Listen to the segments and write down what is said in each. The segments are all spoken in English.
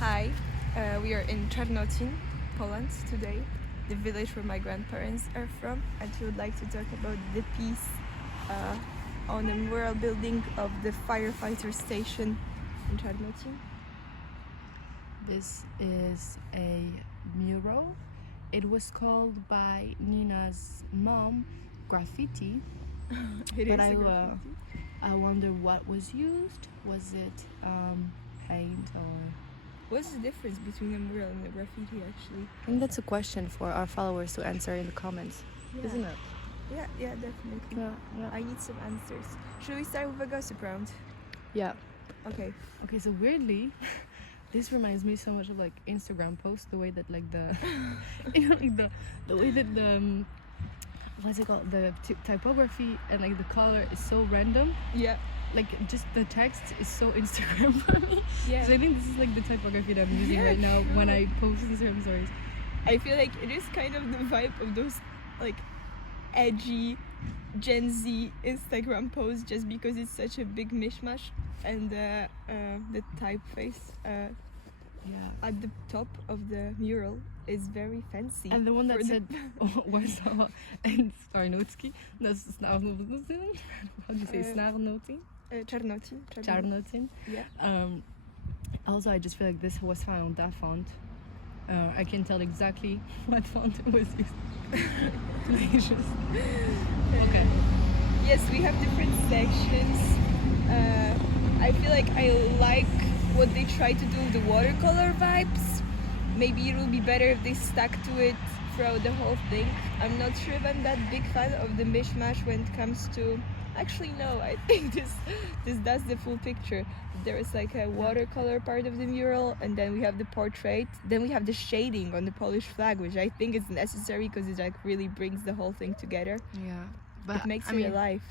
Hi, we are in Czarnocin, Poland today, the village where my grandparents are from, and we would like to talk about the piece on a mural building of the firefighter station in Czarnocin. This is a mural. It was called by Nina's mom graffiti, It but is a graffiti. I wonder what was used. Was it paint or? What's the difference between a mural and a graffiti actually? I think that's a question for our followers to answer in the comments, isn't it? Yeah, definitely. Yeah. I need some answers. Should we start with a gossip round? Yeah. Okay. Okay. So weirdly, this reminds me so much of like Instagram posts. The way that like the, like the way that the what's it called? The typography and like the color is so random. Yeah. Like just the text is so Instagram for me. Yeah. So I think this is like the typography that I'm using right now true. when I post Instagram stories. I feel like it is kind of the vibe of those like edgy Gen Z Instagram posts, just because it's such a big mishmash, and the typeface at the top of the mural is very fancy. And the one that said Warsaw and Czarnocin, that's Czarnocin. How do you say Czarnocin? Czarnocin. Czarnocin. Yeah. Also, I just feel like this was found on that font. I can tell exactly what font it was used. Okay. Yes, we have different sections. I feel like I like what they try to do with the watercolor vibes. Maybe it will be better if they stuck to it throughout the whole thing. I'm not sure if I'm that big fan of the mishmash when it comes to... Actually, no, I think this does the full picture. There is like a watercolor part of the mural, and then we have the portrait. Then we have the shading on the Polish flag, which I think is necessary because it like really brings the whole thing together. Yeah, but It makes it alive.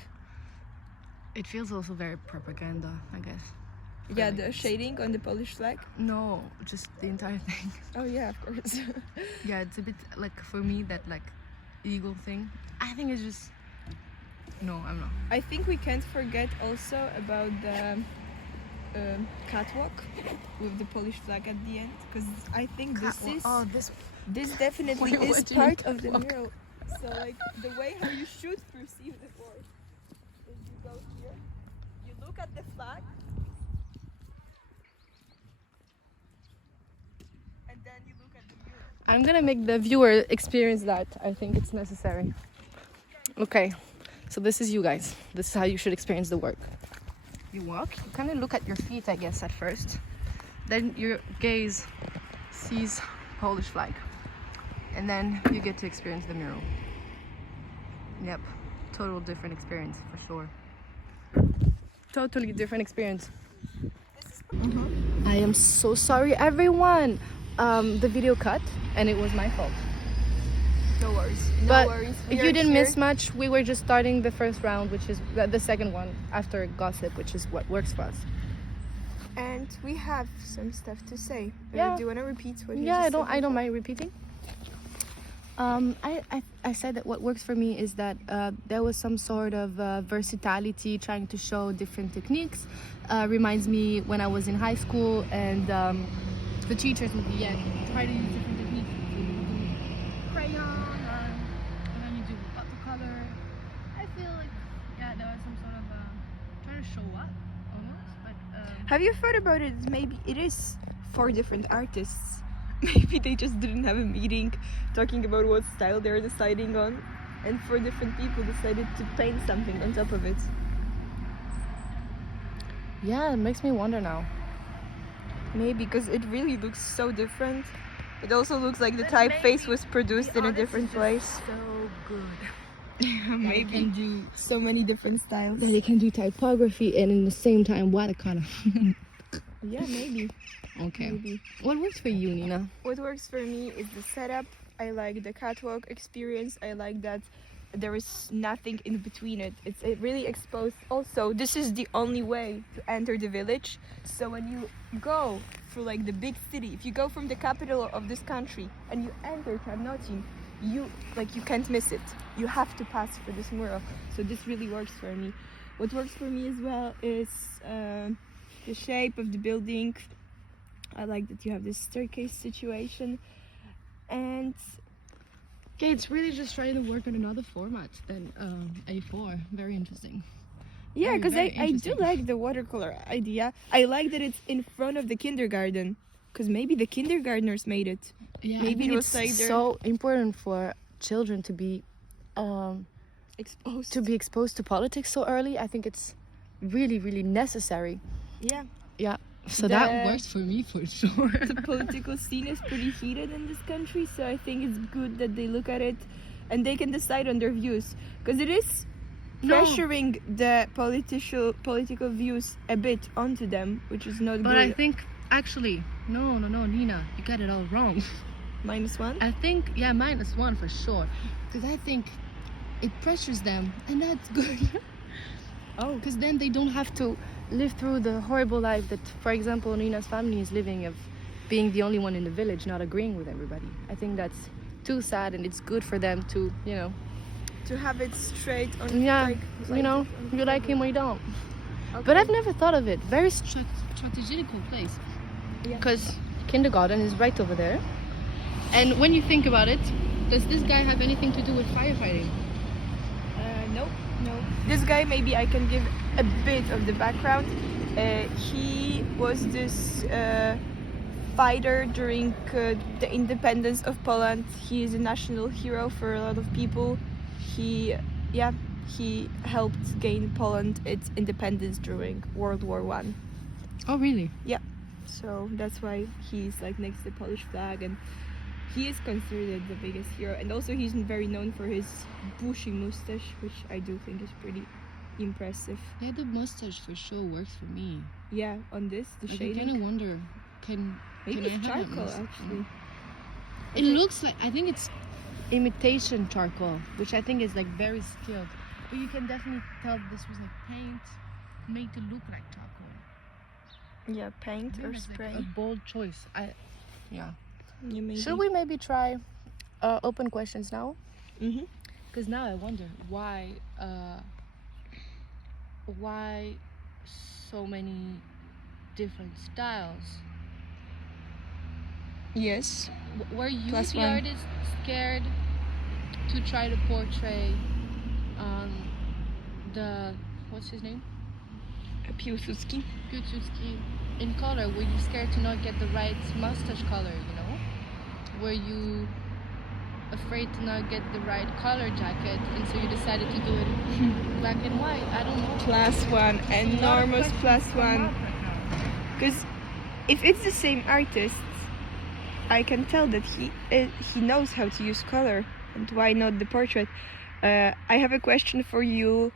It feels also very propaganda, I guess. Yeah, the shading on the Polish flag. No, just the entire thing. Oh yeah, of course. Yeah, it's a bit like for me that like eagle thing. I think it's just no, I'm not. I think we can't forget also about the catwalk with the Polish flag at the end, because I think this definitely is part of the mural. So like the way how you should perceive the word is you go here, you look at the flag, and then you look at the mural. I'm gonna make the viewer experience that. I think it's necessary. Okay, so this is you guys. This is how you should experience the work. You walk, you kind of look at your feet, I guess, at first. Then your gaze sees Polish flag. And then you get to experience the mural. Yep, total different experience, for sure. Totally different experience. I am so sorry, everyone. The video cut, and it was my fault. No worries. But you didn't miss much. We were just starting the first round, which is the second one after gossip, which is what works for us. And we have some stuff to say. Yeah. Do you want to repeat what you Yeah, just said? I don't mind repeating. I said that what works for me is that there was some sort of versatility, trying to show different techniques. Reminds me when I was in high school, and the teachers would be try to use different techniques. You do crayon, and then you do watercolor. I feel like there was some sort of trying to show up almost, but. Have you thought about it? Maybe it is 4 different artists. Maybe they just didn't have a meeting talking about what style they're deciding on, and 4 different people decided to paint something on top of it. Yeah, it makes me wonder now. Maybe, because it really looks so different. It also looks like the typeface was produced in a different place. So good. Yeah, maybe. They can do So many different styles. They can do typography and in the same time watercolor. Yeah, maybe. Okay. Maybe. What works for you, Nina? What works for me is the setup. I like the catwalk experience. I like that there is nothing in between it. It's really exposed. Also, this is the only way to enter the village. So when you go through like the big city, if you go from the capital of this country and you enter Czarnocin, you can't miss it. You have to pass for this mural. So this really works for me. What works for me as well is the shape of the building. I like that you have this staircase situation. And Okay, it's really just trying to work on another format than A4. Very interesting. yeah, Very, because very I do interesting. like the watercolor idea. I like that it's in front of the kindergarten, because maybe the kindergartners made it. Yeah, Maybe I think it was it's like their- so important for children to be exposed to politics so early. I think it's really, really necessary. Yeah. Yeah, so The- that works for me for sure. The political scene is pretty heated in this country, so I think it's good that they look at it and they can decide on their views, because it is No. pressuring the political views a bit onto them, which is not But good. I think actually, no, Nina, you got it all wrong. -1. I think, yeah, -1 for sure. Because I think it pressures them, and that's good. Oh, Because then they don't have to live through the horrible life that, for example, Nina's family is living, of being the only one in the village, not agreeing with everybody. I think that's too sad, and it's good for them to, you know, to have it straight on. yeah, like you know, on you like paper. him or you don't. Okay. But I've never thought of it. Very strategical place. Yeah. Because kindergarten is right over there. And when you think about it, does this guy have anything to do with firefighting? No. This guy, maybe I can give a bit of the background. He was this fighter during the independence of Poland. He is a national hero for a lot of people. He helped gain Poland its independence during World War One. Oh, really? So that's why he's like next to the Polish flag, and he is considered the biggest hero. And also he's very known for his bushy mustache, which I do think is pretty impressive. Yeah, the mustache for sure works for me. Yeah, on this, the I shading. kind of wonder, can Maybe I it's have that charcoal mustache? actually. It looks like, I think it's imitation charcoal, which I think is like very skilled. But you can definitely tell this was like paint made to look like charcoal. Yeah, paint I think or that's spray. like a bold choice. Yeah. Yeah, maybe. Should we maybe try open questions now? Mm-hmm. Because now I wonder why so many different styles. Yes. Were you Plus the one. artist scared to try to portray the, what's his name? Piłsudski. Piłsudski in color? Were you scared to not get the right mustache color, you know? Were you afraid to not get the right color jacket, and so you decided to do it black and white? I don't know. +1, enormous +1. Right Because if it's the same artist, I can tell that he knows how to use color, and why not the portrait? I have a question for you,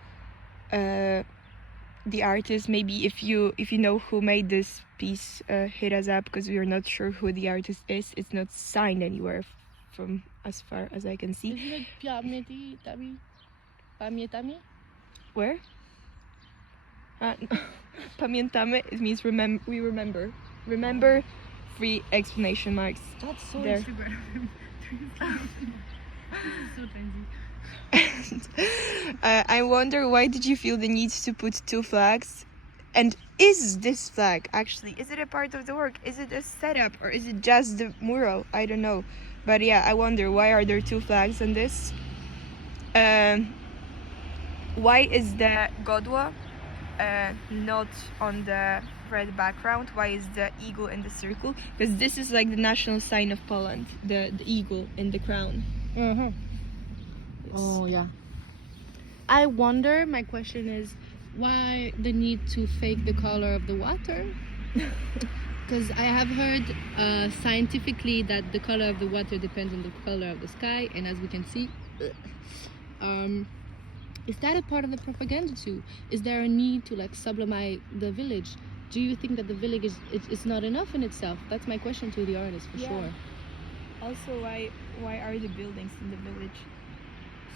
the artist. Maybe if you know who made this piece, hit us up, because we are not sure who the artist is. It's not signed anywhere from as far as I can see. Is it like pamiętamy? Where? Pamiętamy, it means we remember. Remember, 3 exclamation marks. That's so There. Instagram. This is so trendy. I wonder, why did you feel the need to put 2 flags? And is this flag actually, is it a part of the work? Is it a setup, or is it just the mural? I don't know. But yeah, I wonder, why are there 2 flags on this? Why is the godło not on the red background? Why is the eagle in the circle? Because this is like the national sign of Poland, the eagle in the crown. Mm-hmm. Oh yeah. I wonder, my question is, why the need to fake the color of the water? Because I have heard scientifically that the color of the water depends on the color of the sky, and as we can see, is that a part of the propaganda too? Is there a need to like sublimate the village? Do you think that the village is not enough in itself? That's my question to the artist for Yeah. sure. Also, why are the buildings in the village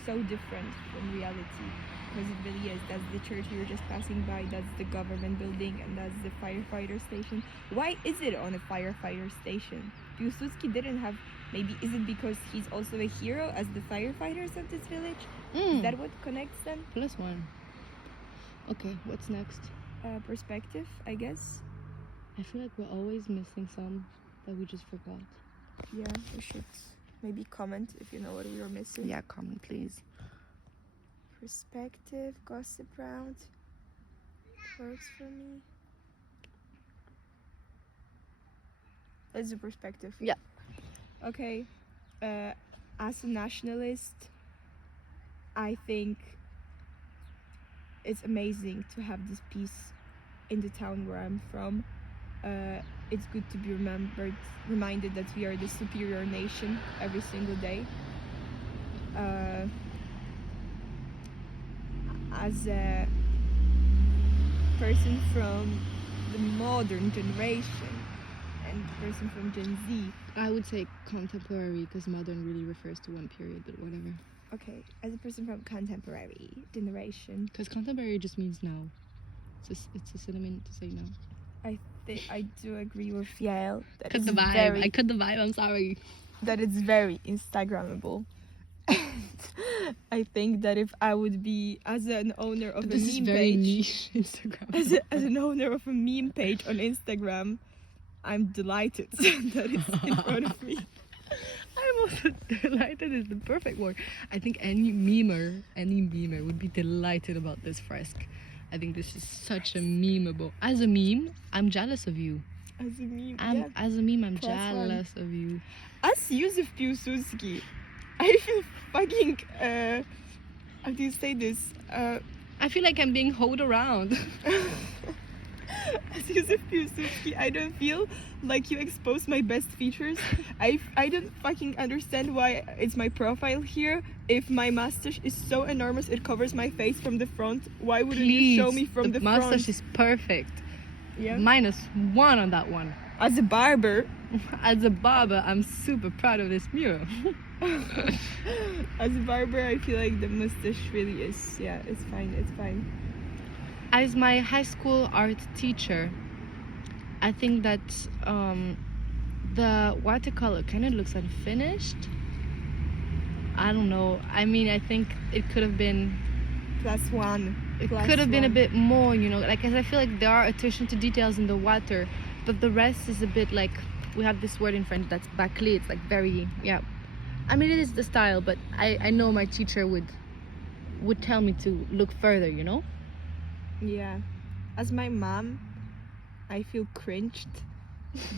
so different from reality? Because it really is. That's the church we were just passing by, that's the government building, and that's the firefighter station. Why is it on a firefighter station? Piłsudski didn't have, maybe is it because he's also a hero as the firefighters of this village? Is that what connects them? +1. Okay, what's next? Perspective, I guess. I feel like we're always missing some that we just forgot. Yeah, we should maybe comment if you know what we were missing. Yeah, comment please. Perspective, gossip round. Works for me. Let's do perspective. Yeah. Okay. As a nationalist, I think it's amazing to have this peace in the town where I'm from. It's good to be reminded that we are the superior nation every single day. As a person from the modern generation and person from Gen Z. I would say contemporary because modern really refers to one period, but whatever. Okay, as a person from contemporary generation. Because contemporary just means now. It's a synonym to say now. I do agree with Yael that Cut the vibe. I cut the vibe, I'm sorry. That it's very Instagrammable. I think that if I would be as an owner of This a is meme very page, niche Instagram. as an owner of a meme page on Instagram, I'm delighted that it's in front of me. I'm also delighted is the perfect word. I think any memer would be delighted about this fresque. I think this is such a memeable. As a meme, I'm jealous of you. As a meme, As a meme, I'm Plus jealous of you. As Yusuf Piłsudski, I feel fucking, how do you say this? I feel like I'm being hoed around. As Yusuf Piłsudski, I don't feel like you expose my best features. I don't fucking understand why it's my profile here. If my mustache is so enormous it covers my face from the front, why wouldn't Please, you show me from the front? The mustache is perfect. Yeah. -1 on that one. As a barber, I'm super proud of this mural. as a barber, I feel like the mustache really is. Yeah, it's fine. It's fine. As my high school art teacher, I think that the watercolor kind of looks unfinished. I don't know. I mean, I think it could have been. +1. It could have been a bit more, you know. Like, 'cause I feel like there are attention to details in the water, but the rest is a bit like, we have this word in French that's bâclé. It's like very, yeah. I mean, it is the style, but I know my teacher would tell me to look further, you know. Yeah. As my mom, I feel cringed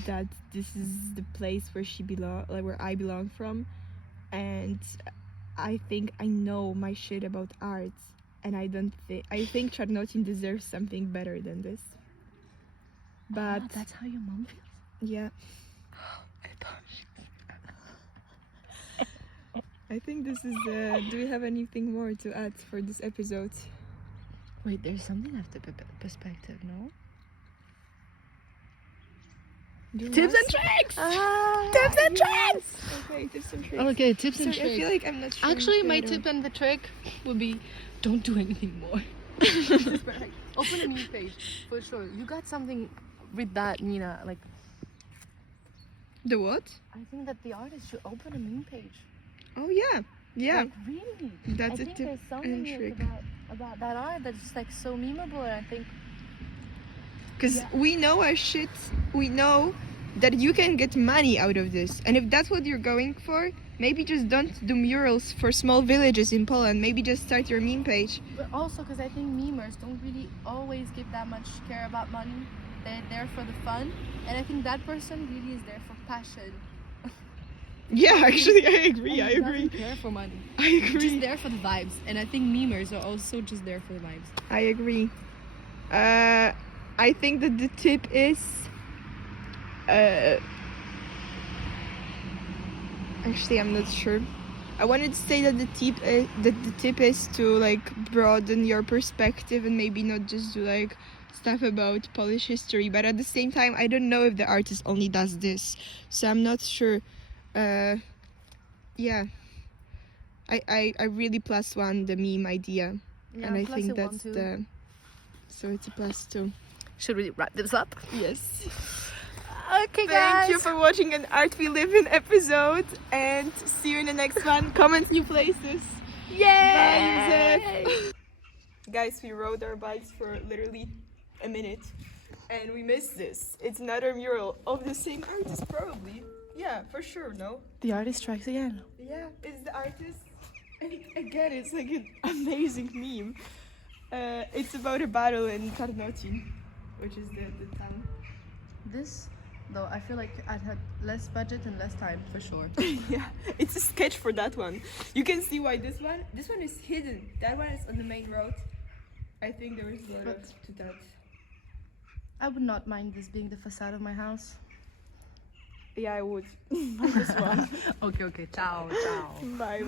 that this is the place where where I belong from, and I think I know my shit about art, and I think czarnocin deserves something better than this. But that's how your mom feels. yeah, I thought she I think this is do we have anything more to add for this episode? Wait, there's something after perspective, no? Tips and tricks! Tips and tricks! Okay, tips and tricks. Okay, tips and Sorry, tricks. I feel like I'm not sure. Actually, my tip and the trick would be, don't do anything more. Open a new page, for sure. You got something with that, Nina. Like, The what? I think that the artist should open a meme page. Oh yeah, yeah. Like, really? That's I a think tip there's something and trick. about that art that's like so memeable, and I think Because we know our shit. We know that you can get money out of this. And if that's what you're going for, maybe just don't do murals for small villages in Poland. Maybe just start your meme page. But also because I think memers don't really always give that much care about money. They're there for the fun. And I think that person really is there for passion. Yeah, actually, I agree. And I agree. doesn't care for money. I agree. Just there for the vibes. And I think memers are also just there for the vibes. I agree. I think that the tip is actually I'm not sure. I wanted to say that the tip is to like broaden your perspective and maybe not just do like stuff about Polish history, but at the same time I don't know if the artist only does this, so I'm not sure. Yeah, I really +1 the meme idea, Yeah, and I plus think a that's 1, so it's a +2. Should we wrap this up? Yes. Okay, guys. Thank you for watching an Art We Live In episode, and see you in the next one. Comment new places. Yay! Bye, Guys, we rode our bikes for literally a minute. And we missed this. It's another mural of the same artist, probably. Yeah, for sure, no? The artist strikes again. Yeah, it's the artist. And again, it's like an amazing meme. It's about a battle in Czarnocin, which is the town. This, though, I feel like I'd had less budget and less time for sure. Yeah, it's a sketch for that one. You can see why this one is hidden. That one is on the main road. I think there is a lot to that. I would not mind this being the facade of my house. Yeah, I would. This one. Okay, ciao, ciao. Bye.